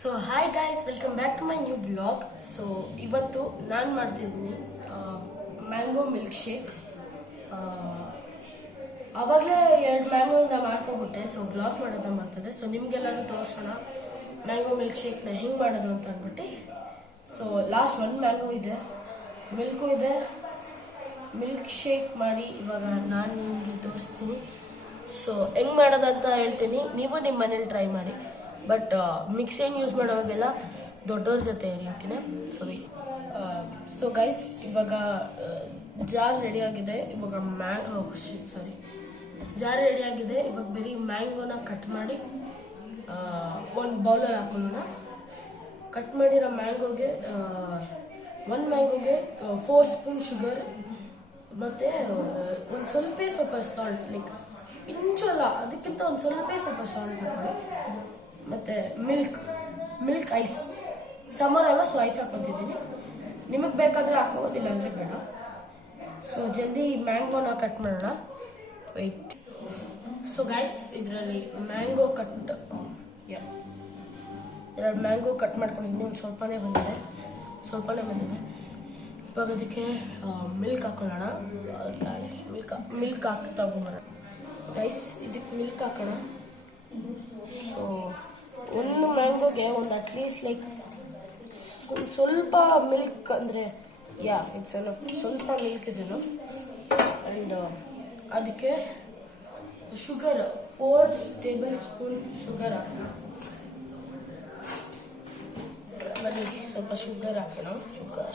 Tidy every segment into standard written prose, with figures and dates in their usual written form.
So hi guys, welcome back to my new vlog. So ಇವತ್ತು ನಾನು ಮಾಡ್ತಿದ್ದೀನಿ mango milk shake. ಆವಾಗಲೇ 2 ಮ್ಯಾಂಗೋಯಿಂದ ಮಾಡ್ಕೊಬಿಟ್ಟೆ. So vlog ಮಾಡೋದು ಮಾಡ್ತದೆ. ಸೊ ನಿಮಗೆಲ್ಲರೂ ತೋರಿಸೋಣ ಮ್ಯಾಂಗೋ ಮಿಲ್ಕ್ ಶೇಕ್ನ ಹೆಂಗೆ ಮಾಡೋದು ಅಂತ ಅಂದ್ಬಿಟ್ಟು. ಸೊ ಲಾಸ್ಟ್ 1 ಮ್ಯಾಂಗೋ ಇದೆ, ಮಿಲ್ಕು ಇದೆ. ಮಿಲ್ಕ್ ಶೇಕ್ ಮಾಡಿ ಇವಾಗ ನಾನು ನಿಮಗೆ ತೋರಿಸ್ತೀನಿ. ಸೊ ಹೆಂಗೆ ಮಾಡೋದಂತ ಹೇಳ್ತೀನಿ, ನೀವು ನಿಮ್ಮ ಮನೇಲಿ ಟ್ರೈ ಮಾಡಿ. ಬಟ್ ಮಿಕ್ಸಿಂಗ್ ಯೂಸ್ ಮಾಡೋವಾಗೆಲ್ಲ ದೊಡ್ಡವ್ರ ಜೊತೆ ಇರಿ, ಓಕೆನಾ? ಸೊ ಗೈಸ್, ಇವಾಗ ಜಾರ್ ರೆಡಿಯಾಗಿದೆ. ಇವಾಗ ಜಾರ್ ರೆಡಿಯಾಗಿದೆ. ಇವಾಗ ಬರೀ ಮ್ಯಾಂಗೋನ ಕಟ್ ಮಾಡಿ ಒಂದು ಬೌಲಲ್ಲಿ ಹಾಕೊಳ್ಳೋಣ. ಕಟ್ ಮಾಡಿರೋ ಮ್ಯಾಂಗೋಗೆ 1 ಮ್ಯಾಂಗೋಗೆ 4 ಸ್ಪೂನ್ ಶುಗರ್ ಮತ್ತು ಒಂದು ಸ್ವಲ್ಪ ಸಾಲ್ಟ್, ಲೈಕ್ ಇಂಚಲ್ಲ, ಅದಕ್ಕಿಂತ ಒಂದು ಸ್ವಲ್ಪ ಸಾಲ್ಟ್ ಹಾಕೊಳ್ಳಿ. ಮತ್ತು ಮಿಲ್ಕ್ ಐಸ್. ಸಮ್ಮರ್ ಅಲ್ಲ, ಸೊ ಐಸ್ ಹಾಕೊತಿದ್ದೀನಿ. ನಿಮಗೆ ಬೇಕಾದರೆ ಹಾಕೋದಿಲ್ಲ ಅಂದರೆ ಬೇಡ. ಸೊ ಜಲ್ದಿ ಮ್ಯಾಂಗೋನ ಕಟ್ ಮಾಡೋಣ. ವೆಯ್ಟ್. ಸೊ ಗೈಸ್, ಇದರಲ್ಲಿ ಮ್ಯಾಂಗೋ ಕಟ್ 2 ಮ್ಯಾಂಗೋ ಕಟ್ ಮಾಡ್ಕೊಂಡಿದ್ದೀನಿ. ಒಂದು ಸ್ವಲ್ಪನೇ ಬಂದಿದೆ. ಇವಾಗ ಅದಕ್ಕೆ ಮಿಲ್ಕ್ ಹಾಕೊಳ್ಳೋಣ. ಮಿಲ್ಕ್ ಹಾಕಿ ತಗೊಂಬರೋಣ ಗೈಸ್. ಇದಕ್ಕೆ ಮಿಲ್ಕ್ ಹಾಕೋಣ. ಸೊ 1 ಮ್ಯಾಂಗೋಗೆ ಒಂದು ಅಟ್ಲೀಸ್ಟ್ ಲೈಕ್ ಸ್ವಲ್ಪ ಮಿಲ್ಕ್ ಅಂದರೆ ಇಟ್ಸ್ ಎನಫ್. ಸ್ವಲ್ಪ ಮಿಲ್ಕ್ ಇಸ್ ಎನಫ್. ಆ್ಯಂಡ್ ಅದಕ್ಕೆ ಶುಗರ್ 4 ಟೇಬಲ್ ಸ್ಪೂನ್ ಶುಗರ್ ಹಾಕೋಣ. ಬನ್ನಿ, ಸ್ವಲ್ಪ ಶುಗರ್ ಹಾಕೋಣ. ಶುಗರ್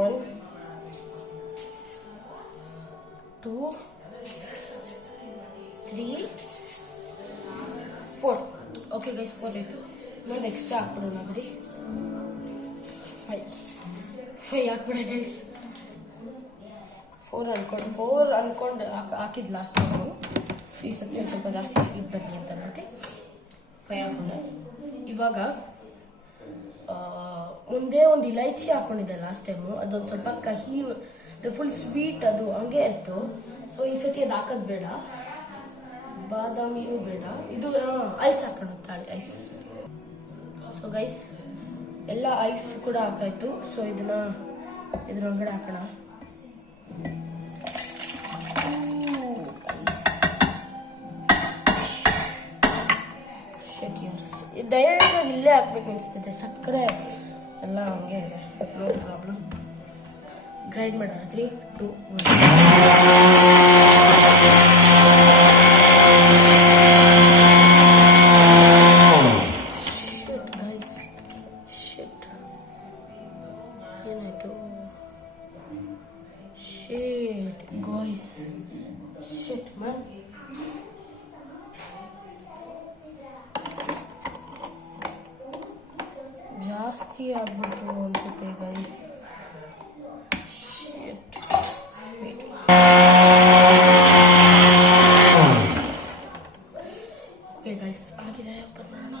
1 2 3 4. ಓಕೆ ಗೈಸ್, 4 ಆಯಿತು. ಇನ್ನೊಂದು ಎಕ್ಸ್ಟ್ರಾ ಹಾಕ್ಬಿಡೋಣ. ಬಿಡಿ, 5 ಹಾಕ್ಬಿಡೆ ಗೈಸ್. 4 ಅನ್ಕೊಂಡು ಹಾಕಿದ್ದು ಲಾಸ್ಟ್ ಟೈಮು. ಈ ಸತಿ ಒಂದು ಸ್ವಲ್ಪ ಜಾಸ್ತಿ ಸ್ವೀಟ್ ಬರಲಿ ಅಂತ ಅಂದ್ಬಿಟ್ಟು 5 ಹಾಕೊಂಡೆ. ಇವಾಗ ಮುಂದೆ ಒಂದು ಇಲೈಚಿ ಹಾಕೊಂಡಿದ್ದೆ ಲಾಸ್ಟ್ ಟೈಮು. ಅದೊಂದು ಸ್ವಲ್ಪ ಕಹಿ, ಫುಲ್ ಸ್ವೀಟ್ ಅದು ಹಂಗೆ ಇತ್ತು. ಸೊ ಈ ಸತಿ ಅದು ಹಾಕೋದು ಬೇಡ. ಬಾದಾಮಿನೂ ಬೇಡ. ಇದು ಐಸ್ ಹಾಕೋಣ, ತಾಳಿ ಐಸ್. ಸೊ ಗೈಸ್, ಎಲ್ಲ ಐಸ್ ಕೂಡ ಹಾಕಾಯ್ತು. ಸೊ ಇದ್ರೊಳಗಡೆ ಹಾಕೋಣ. ಡೈರೆಕ್ಟಾಗಿ ಇಲ್ಲೇ ಹಾಕ್ಬೇಕು ಅನಿಸ್ತಿದೆ. ಸಕ್ಕರೆ ಎಲ್ಲ ಹಂಗೆ ಇದೆ, ನೋ ಪ್ರಾಬ್ಲಮ್. ಗ್ರೈಂಡ್ ಮಾಡೋಣ. 3 2 1. ಏನಾಯ್ತು? ಶಿಟ್ ಗಾಯ್ಸ್, ಶಿಟ್ ಮ್ಯಾನ್. ಜಾಸ್ತಿ ಆಗ್ಬಿಡ್ತು ಅನ್ಸುತ್ತೆ ಗೈಸ್. ಓಕೆ ಗೈಸ್, ಆಗಿದೆ. ಓಪನ್ ಮಾಡೋಣ.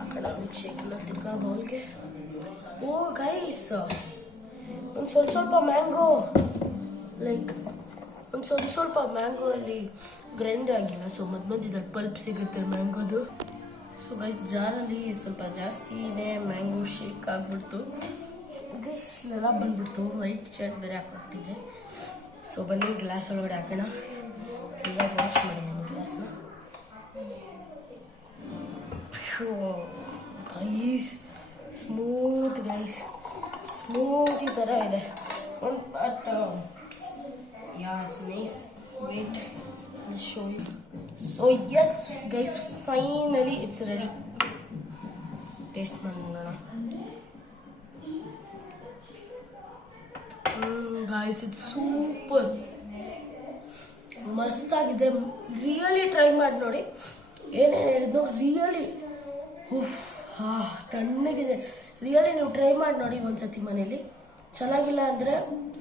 ಆ ಕಡೆ ಮಿಲ್ಕ್ ಶೇಕ್ನ ತಿರ್ಗಾ ಬೌಲ್ಗೆ. ಓ ಗೈಸ್, ಒಂದು ಸ್ವಲ್ಪ ಮ್ಯಾಂಗೋ, ಲೈಕ್ ಒಂದು ಸ್ವಲ್ಪ ಮ್ಯಾಂಗೋ ಅಲ್ಲಿ ಗ್ರೈಂಡ್ ಆಗಿಲ್ಲ. ಸೊ ಮಧ್ಯದಲ್ಲಿ ಪಲ್ಪ್ ಸಿಗುತ್ತೆ ಮ್ಯಾಂಗೋದು. ಸೊ ಗೈಸ್, ಜಾರಲ್ಲಿ ಸ್ವಲ್ಪ ಜಾಸ್ತಿನೇ ಮ್ಯಾಂಗೋ ಶೇಕ್ ಆಗಿಬಿಡ್ತು. ಇದೆಲ್ಲ ಬಂದ್ಬಿಡ್ತು. ವೈಟ್ ಶರ್ಟ್ ಬೇರೆ ಹಾಕ್ಬಿಟ್ಟಿದೆ. ಸೊ ಬನ್ನಿ, ಗ್ಲಾಸ್ ಒಳಗಡೆ ಹಾಕೋಣ. ಕ್ಲೀನಾಗಿ ವಾಶ್ ಮಾಡಿದ್ದೀನಿ ಗ್ಲಾಸ್ನ. ಗೈಸ್, ಸ್ಮೂತ್ ಗೈಸ್, ಸ್ಮೂತ್ ಈ ಥರ ಇದೆ. But it's nice. Wait, show you. So yes guys, finally it's ready. Taste ಮಾಡಿ ನೋಡೋಣ. ಗೈಸ್, ಇಟ್ಸ್ ಸೂಪರ್, ಮಸ್ತಾಗಿದೆ. ರಿಯಲಿ ಟ್ರೈ ಮಾಡಿ ನೋಡಿ. ಏನೇನು ಹೇಳಿದ್ದು ರಿಯಲಿ ತಣ್ಣಗಿದೆ. ರಿಯಲಿ ನೀವು ಟ್ರೈ ಮಾಡಿ ನೋಡಿ ಒಂದ್ಸತಿ ಮನೇಲಿ. ಚೆನ್ನಾಗಿಲ್ಲ ಅಂದರೆ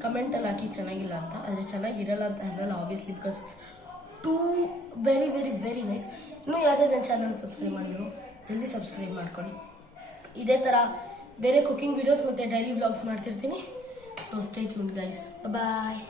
ಕಮೆಂಟಲ್ಲಿ ಹಾಕಿ ಚೆನ್ನಾಗಿಲ್ಲ ಅಂತ. ಆದರೆ ಚೆನ್ನಾಗಿರಲ್ಲ ಅಂತ ಅನ್ನಲ್ಲ, obviously, because it's two very very very nice. ಇನ್ನೂ ಯಾವುದೇ ನನ್ನ ಚಾನಲ್ ಸಬ್ಸ್ಕ್ರೈಬ್ ಮಾಡಿರೋ ಜಲ್ದಿ ಸಬ್ಸ್ಕ್ರೈಬ್ ಮಾಡ್ಕೊಳ್ಳಿ. ಇದೇ ಥರ ಬೇರೆ ಕುಕಿಂಗ್ ವಿಡಿಯೋಸ್ ಮತ್ತು ಡೈಲಿ ವ್ಲಾಗ್ಸ್ ಮಾಡ್ತಿರ್ತೀನಿ. So stay tuned guys. ಬಾಯ್.